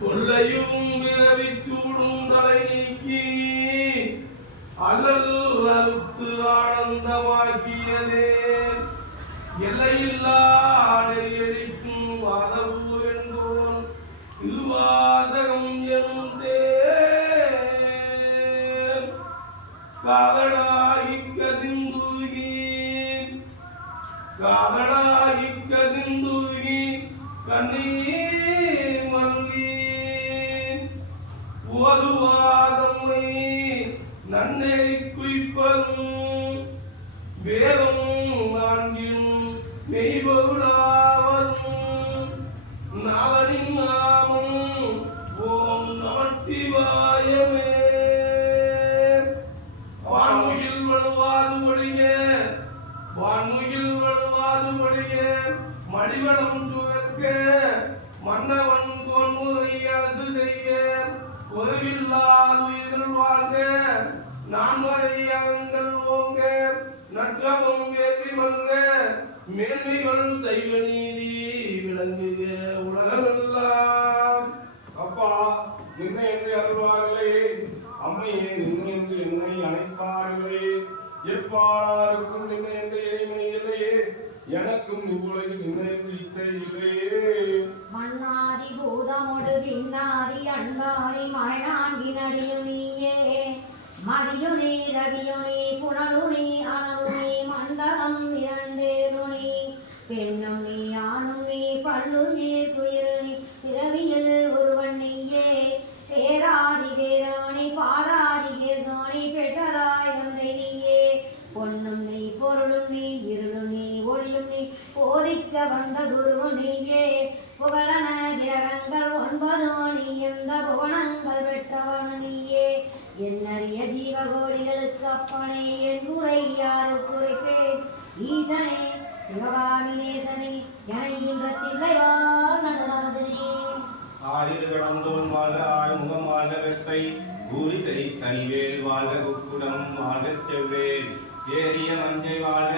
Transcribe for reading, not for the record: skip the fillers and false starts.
கொள்ளையும் விளைவிச்சூடும் தலை நீக்கி அல்லல் அறுத்து ஆனந்தமாக்கியதே எல்லையில்லா நெறியடிக்கும் வாதவு என்போன் திருவாதகம் எனும் காதலாகி கசிந்துகி கண்ணீர் மல்கி ஓதுவாதம்மை நன்னெறி குய்ப்பதும் வேதம் நான்கிலும் மெய்பொருளாவதும் நாதனின் நாமம் ஓம் நமச்சிவாயமே வான்முகில் வழுவாது ஒழிய மடிவனம் துவக்க மன்னவன் கோன்முறை அரசு செய்ய உதவில்லாது உயிர்கள் வாழ்க நான்வரை அகங்கள் ஓங்க நற்றவம் வேள்வி வல்க மேன்மைகள் தெய்வ நீதி விளங்குக உலகமெல்லாம். அப்பா என்ன என்று அருள்வார்களே, அம்மையே நின்று என்று என்னை அழைப்பார்களே, எப்பாளாருக்கும் நின்ன என்ற எளிமை இல்லையே, எனக்கும் இவ்வுலகில் நின்ன என்று இச்சை இல்லையே. மண்ணாதி பூதமொடு பின்னாதி அன்பாரி மழாங்கி நடியும் நீயே மதியுனி ரவியுனி புனலுனி அனலுனி மண்டலம் இரண்டேருனி பெண்ணும் நீ ஆணும் நீ பல்லுனி துயிரணி பிறவியில் ஒருவன் நீயே பேராதி பேராணி பாடாதி கேதோணி பெற்றதாய் வந்தை நீயே பொன்னும் நீ பொருளும் நீ இருளும் நீ ஒளியும் நீ போதிக்க வந்த குருவும் நீயே புகழன கிரகங்கள் ஒன்பதோ நீ எந்த புவனங்கள் பெற்றவன் நீயே என்னறிய ஜீவகோடிகளுக்கு அப்பனே என் உரை யாரு குறிப்பேன் ஈசனே சிவகாமி நேசனே என இன்றத்தில்லையா நடுநரதனே ஆயிரு கடந்தோன் வாழ்க ஆய்முகம் வாழ்க வெப்பை பூரிசை கனிவேல் வாழ்க குக்குடம் வாழ்க செவ்வேல் ஏரிய மஞ்சை வாழ்க